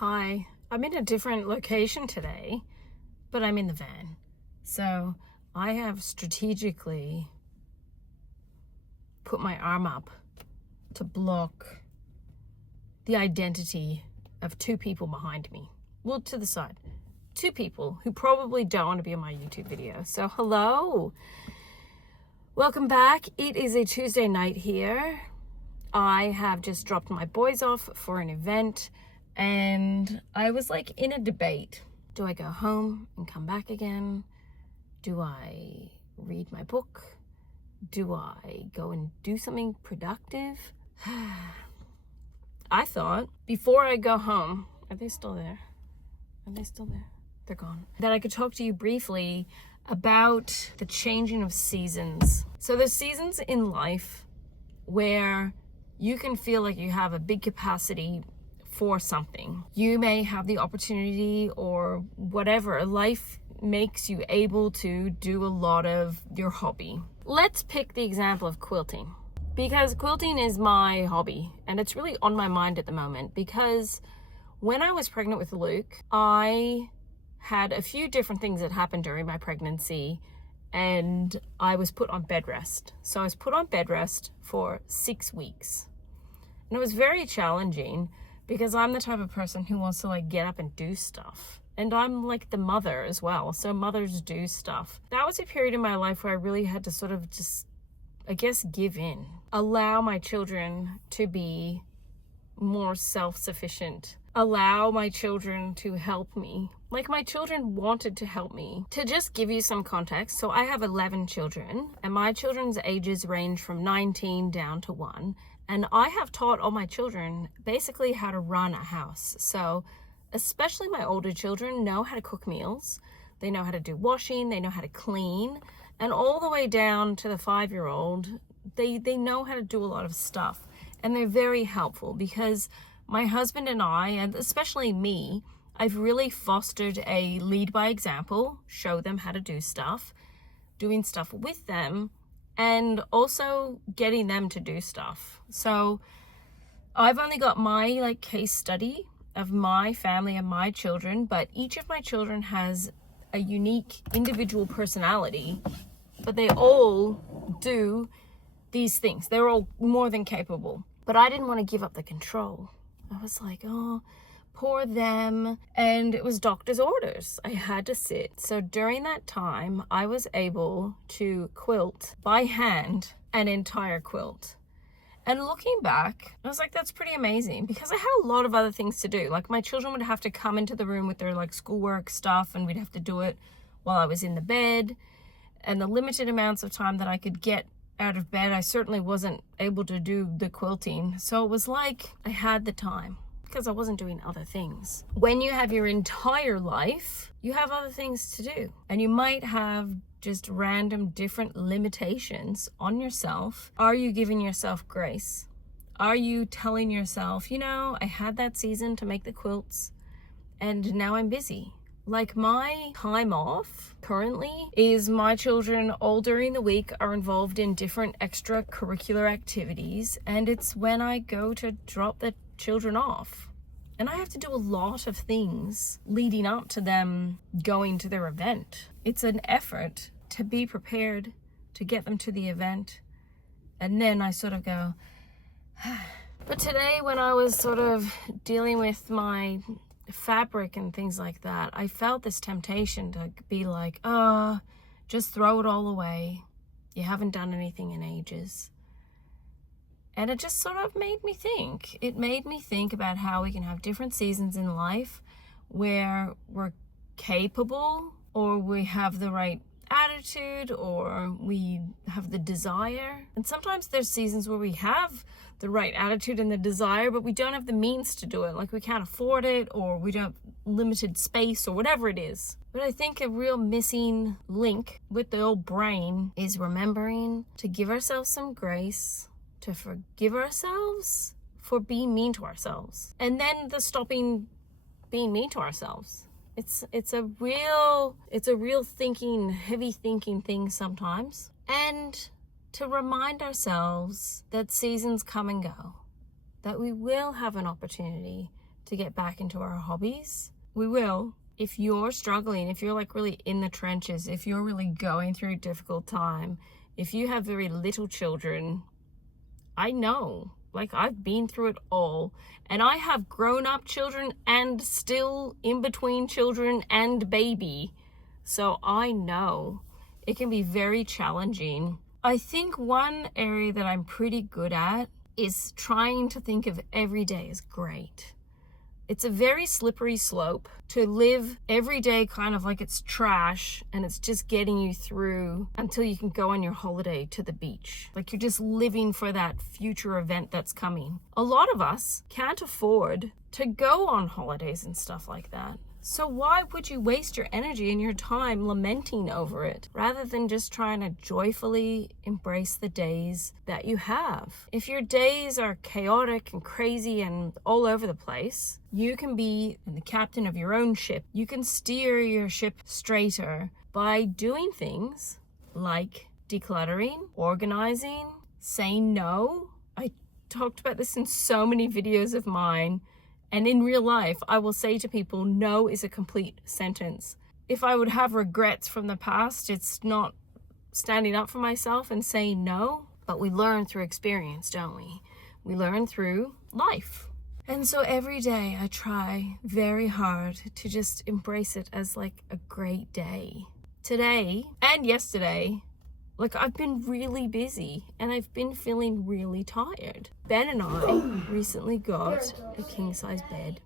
Hi, I'm in a different location today, but I'm in the van. So I have strategically put my arm up to block the identity of two people behind me. Well, to the side. Two people who probably don't want to be on my YouTube video. So hello. Welcome back. It is a Tuesday night here. I have just dropped my boys off for an event. And I was like in a debate. Do I go home and come back again? Do I read my book? Do I go and do something productive? I thought before I go home, are they still there? Are they still there? They're gone. That I could talk to you briefly about the changing of seasons. So there's seasons in life where you can feel like you have a big capacity for something. You may have the opportunity or whatever. Life makes you able to do a lot of your hobby. Let's pick the example of quilting, because quilting is my hobby and it's really on my mind at the moment, because when I was pregnant with Luke, I had a few different things that happened during my pregnancy and I was put on bed rest. So I was put on bed rest for 6 weeks. And it was very challenging because I'm the type of person who wants to like get up and do stuff. And I'm like the mother as well. So mothers do stuff. That was a period in my life where I really had to sort of just, I guess, give in. Allow my children to be more self-sufficient. Allow my children to help me. Like my children wanted to help me. To just give you some context, so I have 11 children and my children's ages range from 19 down to 1. And I have taught all my children basically how to run a house. So especially my older children know how to cook meals. They know how to do washing. They know how to clean. And all the way down to the 5-year-old, they know how to do a lot of stuff. And they're very helpful because my husband and I, and especially me, I've really fostered a lead by example, show them how to do stuff, doing stuff with them, and also getting them to do stuff. So I've only got my case study of my family and my children, but each of my children has a unique individual personality, but they all do these things. They're all more than capable. But I didn't want to give up the control. I was like, oh, poor them. And it was doctor's orders. I had to sit. So during that time, I was able to quilt by hand an entire quilt. And looking back, I was like, that's pretty amazing, because I had a lot of other things to do. Like my children would have to come into the room with their schoolwork stuff, and we'd have to do it while I was in the bed. And the limited amounts of time that I could get out of bed, I certainly wasn't able to do the quilting. So it was like I had the time because I wasn't doing other things. When you have your entire life, you have other things to do. And you might have just random different limitations on yourself. Are you giving yourself grace? Are you telling yourself, I had that season to make the quilts and now I'm busy? Like my time off currently is my children all during the week are involved in different extracurricular activities, and it's when I go to drop the children off. And I have to do a lot of things leading up to them going to their event. It's an effort to be prepared to get them to the event. And then I sort of go, But today when I was sort of dealing with my fabric and things like that, I felt this temptation to be like, just throw it all away. You haven't done anything in ages. And it just sort of made me think. It made me think about how we can have different seasons in life where we're capable, or we have the right attitude, or we have the desire. And sometimes there's seasons where we have the right attitude and the desire, but we don't have the means to do it. Like we can't afford it, or we don't have limited space, or whatever it is. But I think a real missing link with the old brain is remembering to give ourselves some grace, to forgive ourselves for being mean to ourselves, and then the stopping being mean to ourselves. It's a real thinking, heavy thinking thing sometimes. And to remind ourselves that seasons come and go, that we will have an opportunity to get back into our hobbies. We will. If you're struggling, if you're like really in the trenches, if you're really going through a difficult time, if you have very little children, I know, like I've been through it all, and I have grown-up children and still in between children and baby. So I know it can be very challenging. I think one area that I'm pretty good at is trying to think of every day as great. It's a very slippery slope to live every day kind of like it's trash and it's just getting you through until you can go on your holiday to the beach. Like you're just living for that future event that's coming. A lot of us can't afford to go on holidays and stuff like that. So why would you waste your energy and your time lamenting over it rather than just trying to joyfully embrace the days that you have? If your days are chaotic and crazy and all over the place, you can be the captain of your own ship. You can steer your ship straighter by doing things like decluttering, organizing, saying no. I talked about this in so many videos of mine. And in real life, I will say to people, no is a complete sentence. If I would have regrets from the past, it's not standing up for myself and saying no. But we learn through experience, don't we? We learn through life. And so every day I try very hard to just embrace it as like a great day. Today and yesterday, like I've been really busy and I've been feeling really tired. Ben and I recently got a king-size bed.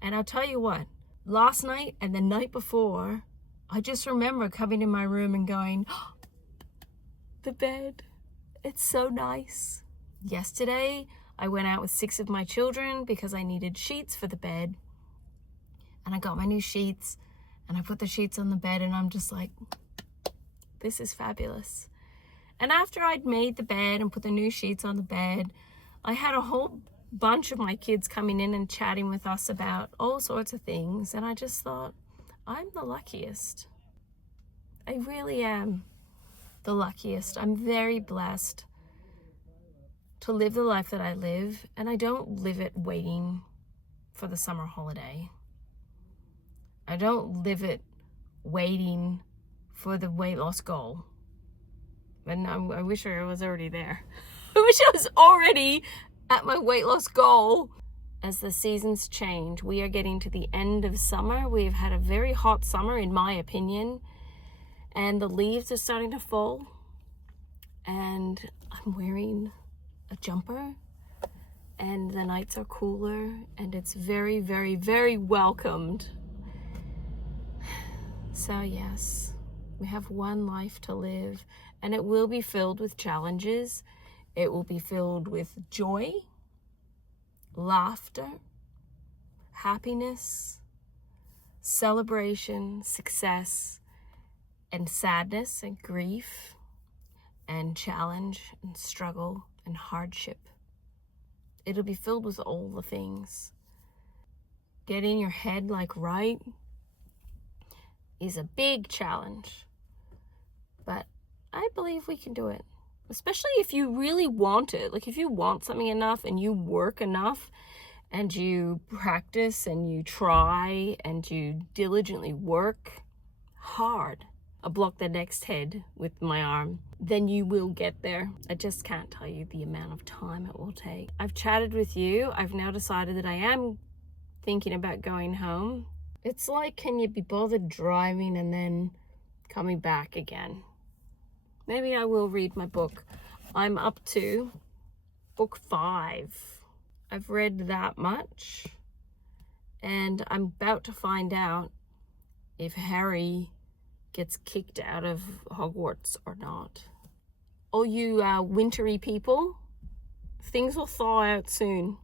And I'll tell you what, last night and the night before, I just remember coming in my room and going, oh, the bed, it's so nice. Yesterday, I went out with 6 of my children because I needed sheets for the bed. And I got my new sheets and I put the sheets on the bed and I'm just like, this is fabulous. And after I'd made the bed and put the new sheets on the bed, I had a whole bunch of my kids coming in and chatting with us about all sorts of things. And I just thought, I'm the luckiest. I really am the luckiest. I'm very blessed to live the life that I live. And I don't live it waiting for the summer holiday. I don't live it waiting for the weight loss goal. And I wish I was already there. I wish I was already at my weight loss goal. As the seasons change, we are getting to the end of summer. We've had a very hot summer, in my opinion, and the leaves are starting to fall. And I'm wearing a jumper, and the nights are cooler, and it's very, very, very welcomed. So yes, we have one life to live, and it will be filled with challenges. It will be filled with joy, laughter, happiness, celebration, success, and sadness and grief, and challenge and struggle and hardship. It'll be filled with all the things. Getting your head right is a big challenge, but I believe we can do it, especially if you really want it. Like if you want something enough and you work enough and you practice and you try and you diligently work hard. I block the next head with my arm, then you will get there. I just can't tell you the amount of time it will take. I've chatted with you. I've now decided that I am thinking about going home. It's like, can you be bothered driving and then coming back again? Maybe I will read my book. I'm up to book 5. I've read that much, and I'm about to find out if Harry gets kicked out of Hogwarts or not. All you wintry people, things will thaw out soon.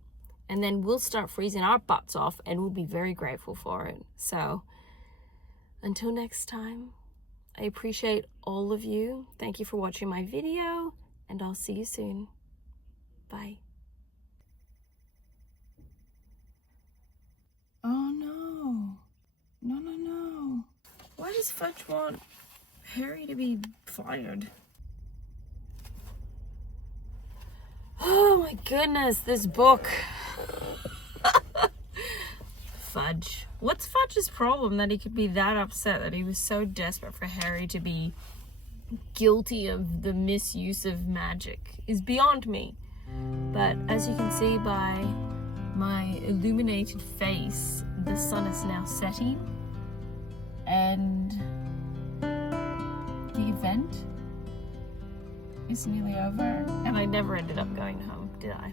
And then we'll start freezing our butts off and we'll be very grateful for it. So until next time, I appreciate all of you. Thank you for watching my video, and I'll see you soon. Bye. Oh no. No. Why does Fudge want Harry to be fired? Oh my goodness, this book. Fudge. What's Fudge's problem that he could be that upset, that he was so desperate for Harry to be guilty of the misuse of magic, is beyond me. But as you can see by my illuminated face, the sun is now setting, and the event is nearly over. And I never ended up going home, did I?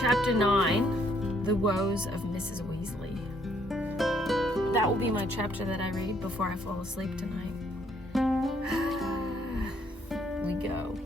Chapter 9, The Woes of Mrs. Weasley. That will be my chapter that I read before I fall asleep tonight. We go.